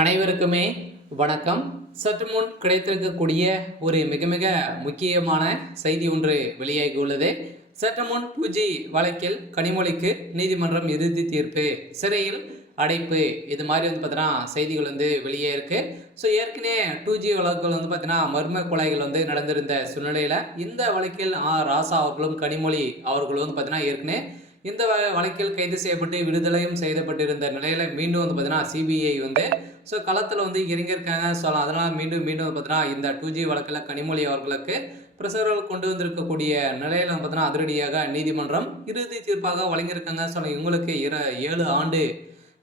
அனைவருக்குமே வணக்கம். சற்று முன் கிடைத்திருக்கக்கூடிய ஒரு மிக மிக முக்கியமான செய்தி ஒன்று வெளியாகியுள்ளது. சற்று முன் 2G வழக்கில் கனிமொழிக்கு நீதிமன்றம் இறுதி தீர்ப்பு, சிறையில் அடைப்பு, இது மாதிரி பார்த்தீங்கன்னா செய்திகள் வெளியே இருக்கு. ஸோ ஏற்கனவே 2G வழக்குகள் பார்த்தீங்கன்னா மர்ம கொலைகள் நடந்திருந்த சூழ்நிலையில் இந்த வழக்கில் ராசா அவர்களும் கனிமொழி அவர்களும் பார்த்தீங்கன்னா ஏற்கனவே இந்த வழக்கில் கைது செய்யப்பட்டு விடுதலையும் செய்யப்பட்டிருந்த நிலையில் மீண்டும் பார்த்தீங்கன்னா சிபிஐ ஸோ களத்தில் இறங்கியிருக்காங்க சொல்லலாம். அதனால் மீண்டும் பார்த்தீங்கன்னா இந்த 2G வழக்கில் கனிமொழி அவர்களுக்கு பிரசவர்கள் கொண்டு வந்திருக்கக்கூடிய நிலையில் பார்த்தீங்கன்னா அதிரடியாக நீதிமன்றம் இறுதி தீர்ப்பாக வழங்கியிருக்காங்க. சொல்லலாம் இவங்களுக்கு 7 ஆண்டு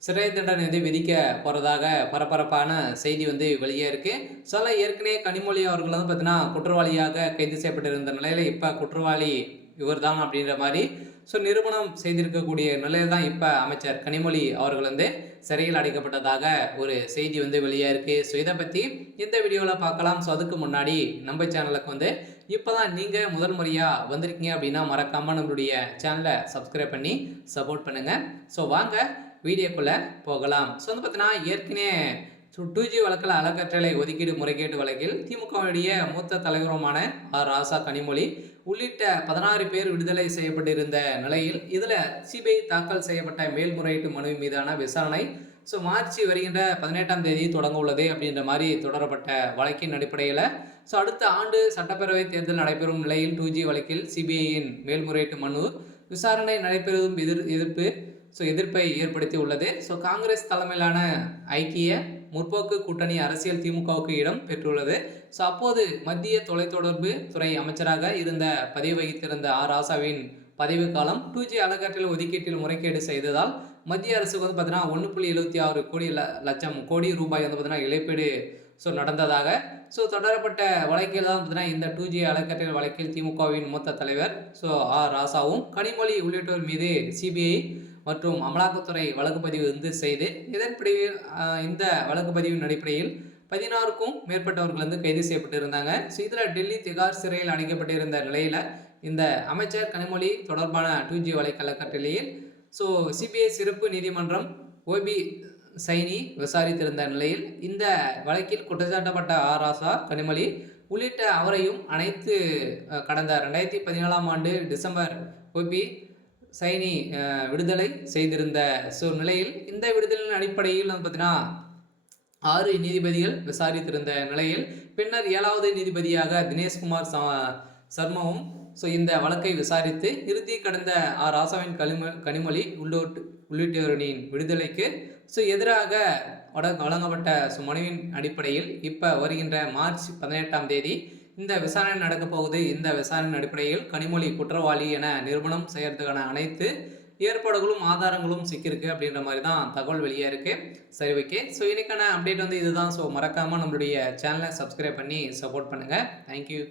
சிறை தண்டனை விதிக்க போகிறதாக பரபரப்பான செய்தி வெளியே இருக்கு. சொல்ல ஏற்கனவே கனிமொழி அவர்கள் பார்த்தீங்கன்னா குற்றவாளியாக கைது செய்யப்பட்டிருந்த நிலையில் இப்போ குற்றவாளி இவர் தான் அப்படின்ற மாதிரி ஸோ நிரூபணம் செய்திருக்கக்கூடிய நிலையில் தான் இப்போ அமைச்சர் கனிமொழி அவர்கள் சிறையில் அடைக்கப்பட்டதாக ஒரு செய்தி வெளியே இருக்குது. ஸோ இதை பற்றி இந்த வீடியோவில் பார்க்கலாம். ஸோ அதுக்கு முன்னாடி நம்ம சேனலுக்கு இப்போ தான் நீங்கள் முதல் முறையாக வந்திருக்கீங்க அப்படின்னா மறக்காமல் நம்மளுடைய சேனலை சப்ஸ்கிரைப் பண்ணி சப்போர்ட் பண்ணுங்கள். ஸோ வாங்க வீடியோக்குள்ளே போகலாம். ஸோ பார்த்தீங்கன்னா ஏற்கனவே 2G வழக்கில் அறக்கட்டளை ஒதுக்கீடு முறைகேடு வழக்கில் திமுகவுடைய மூத்த தலைவருமான ராசா கனிமொழி உள்ளிட்ட 16 பேர் விடுதலை செய்யப்பட்டிருந்த நிலையில் இதில் சிபிஐ தாக்கல் செய்யப்பட்ட மேல்முறையீட்டு மனு மீதான விசாரணை ஸோ மார்ச் வருகின்ற 18ஆம் தேதி தொடங்க உள்ளது அப்படின்ற மாதிரி தொடரப்பட்ட வழக்கின் அடிப்படையில் ஸோ அடுத்த ஆண்டு சட்டப்பேரவை தேர்தல் நடைபெறும் நிலையில் 2G வழக்கில் சிபிஐயின் மேல்முறையீட்டு மனு விசாரணை நடைபெறும் எதிர்ப்பை ஏற்படுத்தி உள்ளது. ஸோ காங்கிரஸ் தலைமையிலான ஐக்கிய முற்போக்கு கூட்டணி அரசியல் திமுகவுக்கு இடம் பெற்றுள்ளது. ஸோ அப்போது மத்திய தொலைத்தொடர்பு துறை அமைச்சராக பதவி வகித்திருந்த ராசாவின் பதவி காலம் 2G அறக்கட்டளை ஒதுக்கீட்டில் முறைகேடு செய்ததால் மத்திய அரசுக்கு பார்த்தீங்கன்னா 1.76 லட்சம் கோடி ரூபாய் பார்த்தீங்கன்னா இழப்பீடு நடந்ததாக ஸோ தொடரப்பட்ட வழக்கில் தான் பார்த்தீங்கன்னா இந்த 2G அறக்கட்டளை வழக்கில் திமுகவின் மூத்த தலைவர் ராசாவும் கனிமொழி உள்ளிட்டோர் மீது சிபிஐ மற்றும் அமலாக்கத்துறை வழக்கு பதிவு செய்து இதன்படி இந்த வழக்கு பதிவின் அடிப்படையில் 16க்கும் மேற்பட்டவர்கள் கைது செய்யப்பட்டிருந்தாங்க. ஸோ இதில் டெல்லி திகார் சிறையில் அடைக்கப்பட்டிருந்த நிலையில் இந்த அமைச்சர் கனிமொழி தொடர்பான 2G வழக்கு அறக்கட்டளையில் ஸோ சிபிஐ சிறப்பு நீதிமன்றம் ஓபி சைனி விசாரித்திருந்த நிலையில் இந்த வழக்கில் குற்றச்சாட்டப்பட்ட ராசா கனிமொழி உள்ளிட்ட அவரையும் அனைத்து கடந்த 2017ஆம் ஆண்டு டிசம்பர் ஓபி சைனி விடுதலை செய்திருந்த நிலையில் இந்த விடுதலின் அடிப்படையில் பார்த்தீங்கன்னா 6 நீதிபதிகள் விசாரித்திருந்த நிலையில் பின்னர் 7வது நீதிபதியாக தினேஷ்குமார் சர்மாவும் இந்த வழக்கை விசாரித்து இறுதி கடந்த ராசாவின் கனிமொழி உள்ளிட்டோரின் விடுதலைக்கு எதிராக வழங்கப்பட்ட மனுவின் அடிப்படையில் இப்போ வருகின்ற மார்ச் 18ஆம் தேதி இந்த விசாரணை நடக்க போகுது. இந்த விசாரணை அடிப்படையில் கனிமொழி குற்றவாளி என நிரூபணம் செய்யறதுக்கான அனைத்து ஏற்பாடுகளும் ஆதாரங்களும் சிக்கியிருக்கு அப்படின்ற மாதிரி தான் தகவல் வெளியே இருக்கு. சரி, ஓகே. ஸோ இன்னைக்கான அப்டேட் இதுதான். ஸோ மறக்காமல் நம்மளுடைய சேனலை சப்ஸ்கிரைப் பண்ணி சப்போர்ட் பண்ணுங்கள். தேங்க்யூ.